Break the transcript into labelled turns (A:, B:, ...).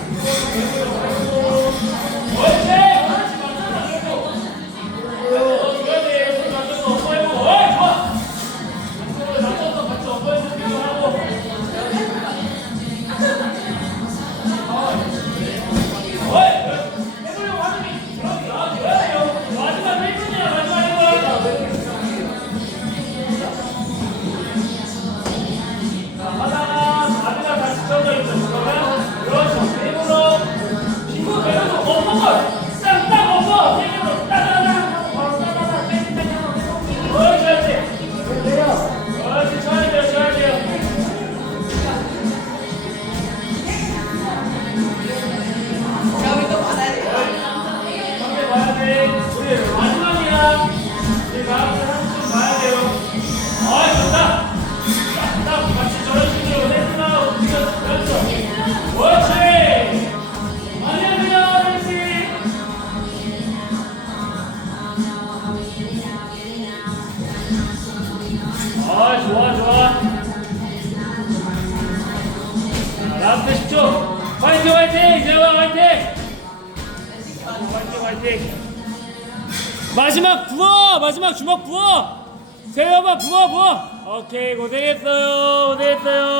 A: いいよ。 라스트 10초. 화이팅, 화이팅! 이재원 화이팅! 화이팅, 화이팅! 마지막 부어! 마지막 주먹 부어! 세워봐, 부어, 부어! 오케이, 고생했어요. 고생했어요.